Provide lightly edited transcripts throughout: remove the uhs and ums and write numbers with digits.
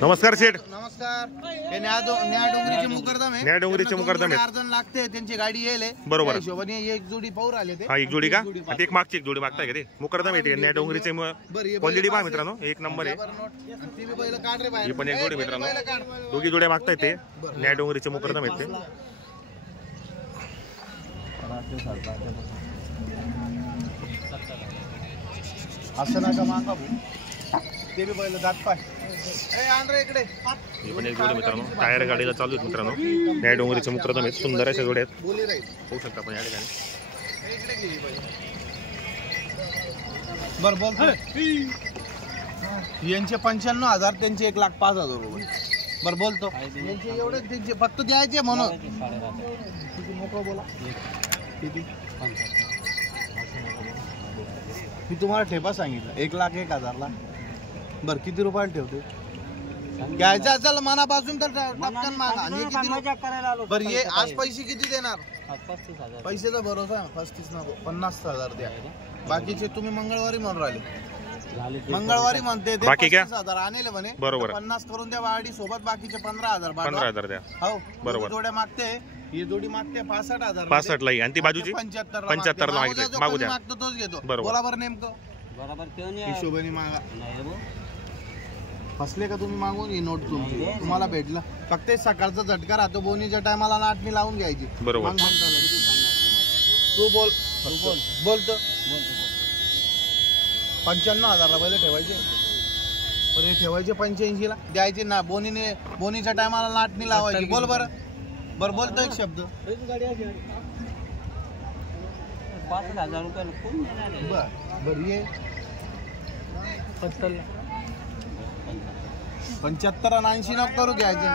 नमस्कार शेठ. नमस्कार. हे न्या डोंगरीचे मुकरदम आहे. न्या डोंगरीचे मुकरदम आहे. 4 जण लागते त्यांची गाडी येईल. बरोबर. हिशोबाने एक जोडी पाऊर आले ते. हा एक जोडी का? आता एक मागची एक जोडी मागताय का ते? मुकरदम येते न्या डोंगरीचे क्वालिटी पहा मित्रांनो, एक नंबर आहे. ही पण एक जोडी मित्रांनो, दोघी जोड्या मागताय ते न्या डोंगरीचे मुकरदम आहेत ते. असं नका मागा ते बी बैल दात पाय. इकडे ही पण एक जोडी मित्रांनो, टायर गाडीला चालू आहेत मित्रांनो. न्या डोंगरीचे मुकरदम आहेत, सुंदर अशा जोड्या आहेत. होऊ शकता आपण या ठिकाणी. बरं बोल. यांचे 95,000, त्यांचे 1,05,000 रुपये. बरं बोलतो यांचे एवढे त्यांचे फक्त द्यायचे म्हणून. किती मोकळं बोला. किती मी तुम्हाला ठेपा सांगितलं 1,01,000ला. बरं किती रुपयाला ठेवते? घ्यायचं असेल मनापासून तर टपकन मागा. बरं ये आज पैसे किती देणार? पैसेचा भरोसा 35 नको, 50,000 द्या. बाकीचे तुम्ही मंगळवारी म्हणून राहिले. मंगळवारी म्हणते ते 35,000 आणले म्हणे. बरोबर. 50 करून द्या वाडी सोबत, बाकीचे 15,000 15,000 द्या. हो बरोबर. जोड्या मागते, ही जोडी मागते 65,000. 65 ला आणि ती बाजूची 75 ला मागितली. मागू द्या. मागतो तोच घेतो. बरोबर. बरोबर नेमकं हिशोबाने मागा. फसले का तुम्ही मागून? ही नोट तुमची तुम्हाला भेटलं. फक्त सकाळचा झटका राहतो, बोनीच्या टायमाला नाटणी लावून घ्यायची. बरोबर. तू बोल. बोलतो 95,000 पहिले ठेवायचे. पण हे ठेवायचे 85 ला द्यायचे ना. बोनीच्या टायमाला नाटणी लावायची. बोल बरं. बरं बोलतो एक शब्द. 5,000 रुपये. बरं ये 75 आणि 80 नको करू. घ्यायचे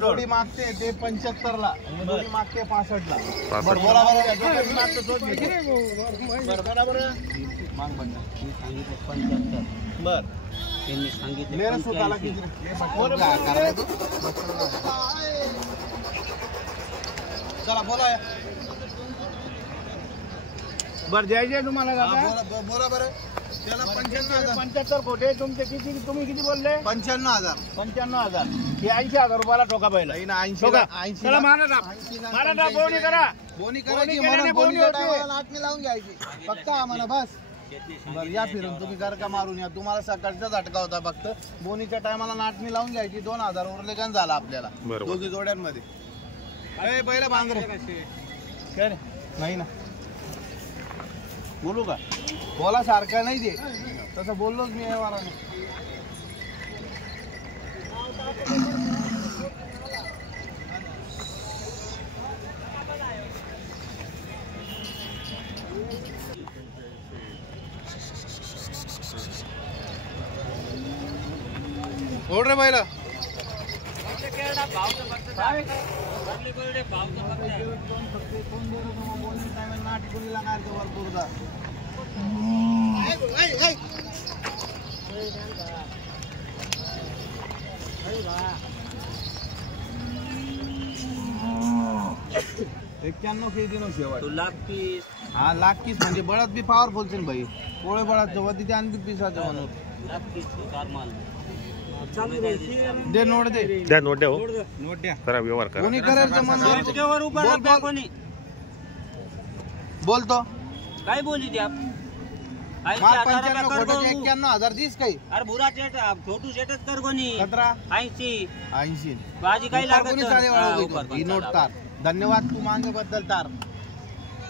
जोडी मागते ते 75 ला, जोडी मागते 65 ला. बरं बोला बरं. मागतो तोच घेतो. बरं बरं माग बंद. बरं त्यांनी सांगितलं मेरा स्वतःला किती चला बोला. बरं द्यायचे तुम्हाला बोला बरं. त्याला 95,000. 75 खोटे तुमचे. किती तुम्ही किती बोलले? 95,000. 95,000. हे 80,000 रुपयाला ठोका पहिला. 80 चला मारा बोनी करा. बोनी करायची म्हणून बोनीच्या टायमाला नाटणी लावून घ्यायची फक्त आम्हाला. बस बरं या फिरून तुम्ही जर का मारून या. तुम्हाला सकाळचा झटका होता फक्त. बोनीच्या टायमाला नाटणी लावून घ्यायची. 2,000 उरले का झाला आपल्याला दोघी जोड्यांमध्ये. अरे पहिला बांधरे काय रे? नाही ना बोलू का? बोला सारखा नाही दे तसं बोललोच मी व्यवहाराने. बोल रे पहिला. शेवट लाख हा लाख पीस म्हणजे बळद बी पॉवरफुल भाई. पोळे बळद वरती आणि पिसाचं म्हणून दे. नोट दे. द्या नोट द्या. हो नोट द्या. करा व्यवहार करा. कोणी करायचं म्हणून बोलतो काय बोली द्या. 91,000 दिस काही. अरे बुरा सेट छोटू सेटच कर कोणी. 80 भाजी काही लागत. ही नोट तार. धन्यवाद तू मागे बद्दल तार.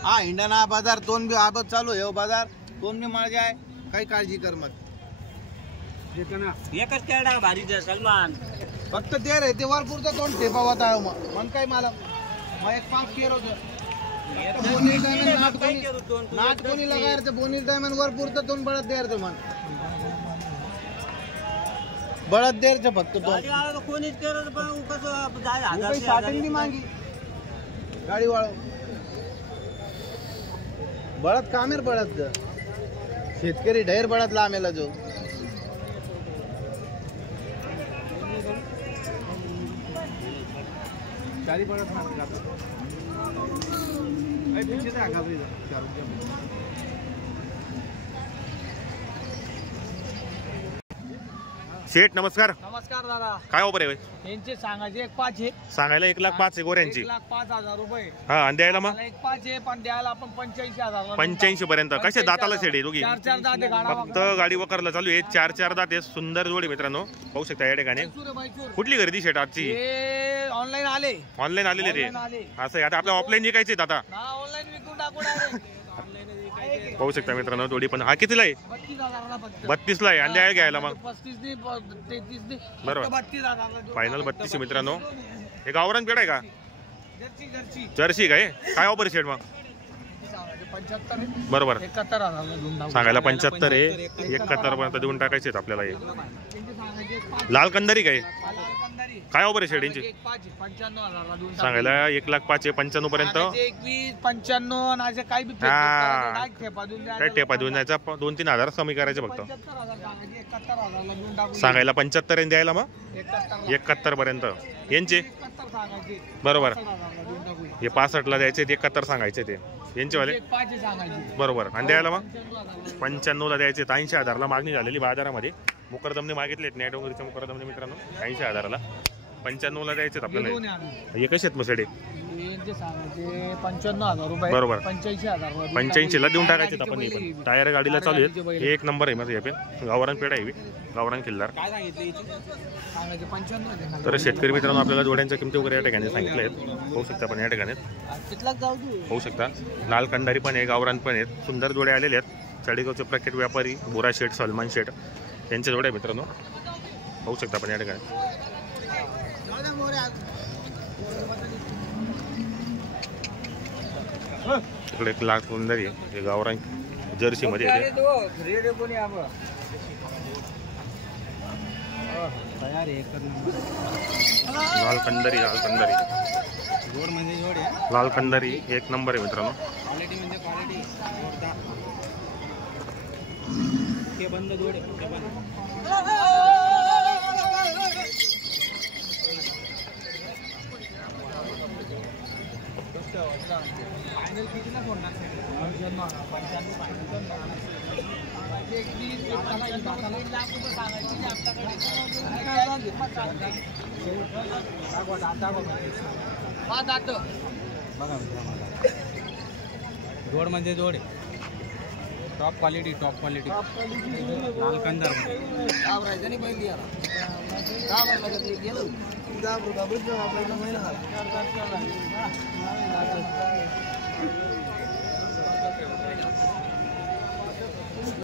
हा इंडियन बाजार तोंड बी आबत चालू आहे. बाजार तोंड बी मजा आहे. काही काळजी कर मत. एकच केडा भारी सलमान फक्त ते रे ते वरपूरचं तोंड ठेपा होता मन काय मला. मग एक 5 केर होतं. नाट कोणी लगायचं. बोनी टायमन वरपूरचं तोंड बळत द्यायचं मन. बळत द्यायचं फक्त कोणीच स्टार्टिंग मागी गाडी वाळव. बळत कामेर बळत शेतकरी ढैर बळत लामेला जो. चारी पडत ना. शेठ नमस्कार. नमस्कार दादा. काय ऑफर आहे? यांचे सांगायचे 1.5 आहे. सांगायला 1,05,000 आहे गोऱ्यांची. 1,05,000 रुपये. हा आणि द्यायला मग 1.5 आहे पण द्यायला आपण 85,000. 85 पर्यंत. कसे दाताला शेड आहे दोघी? 4 दाते गाडा. फक्त गाडी वकरला चालू आहे. 4 दात आहे. सुंदर जोडी मित्रांनो पाहू शकता या ठिकाणी. कुठली खरेदी शेट आजची? ऑनलाईन आले. ऑनलाईन आलेले ते असं आहे. आता आपल्या ऑफलाईन जिकायचे आता ऑनलाईन विकून टाकू डायरेक्ट. पाहू शकता मित्रांनो जोडी पण. हा कितीला आहे? 32 ला आहे. आणि द्यायला घ्यायला मग 35 बरोबर 32,000 फायनल 32 मित्रांनो. हे गावरान पेड आहे का? जर्सी जर्सी काय? काय ऑफर शेड मग? 75 बरोबर 71,000 सांगायला 75 आहे. 71 पर्यंत देऊन टाकायचे आपल्याला. हे लाल कंदारी काय? काय ऑफर आहे शेड यांची? 95,000 सांगायला 1,05,000 आहे. 95 पर्यंत 21 95 आणि असे काही बी हा. ठेपा देऊन काय टेपा देऊन जायचा 2-3 हजार कमी करायचे फक्त. 71,000 देऊन टाकू. सांगायला 75 आणि द्यायला मग 71,000 71 पर्यंत यांचे सांगायचे. बरोबर. 71,000 देऊन टाकू. हे 65 ला द्यायचे 71 सांगायचे ते यांचे वाले 1.5 सांगायचे. बरोबर. आणि द्यायला मग 95,000 95 ला द्यायचे. 80,000 ला मागणी झालेली बाजारामध्ये. मुकरदमने मागितलेत न्या डोंगरीचे मुकरदमने मित्रांनो 80,000 ला. 95 ला द्यायचे आपल्याला. हे कसे आहेत मसेडे? यांचे सांगायचे 95,000 रुपये. बरोबर. 85,000 85 ला देऊन टाकायचे आपण. हे पण टायर गाडीला चालू आहेत. हे एक नंबर आहे माझं. हे पण गावरान पेड आहे. गावरान किल्लार. काय सांगितले सांगायचे 95. तर शेतकरी मित्रांनो आपल्याला जोड्यांच्या किमती वगैरे या ठिकाणी सांगितल्या आहेत. पाहू शकता पण या ठिकाणी तिथलाच जाऊ दे. पाहू शकता लाल कंदारी पण आहे. गावरान पण आहेत. सुंदर जोड्या आलेले आहेत. चाळीगावचे प्रख्यात व्यापारी बोरा शेठ सलमान शेठ यांच्या जोड्या मित्रांनो पाहू शकता पण या ठिकाणी. इकडे एक लाल कंदारी आहे. हे गावरान जर्सी मध्ये येते. लाल कंदारी लाल कंदारी एक नंबर आहे मित्रांनो. जोड म्हणजे जोड टॉप क्वालिटी लाल कंदार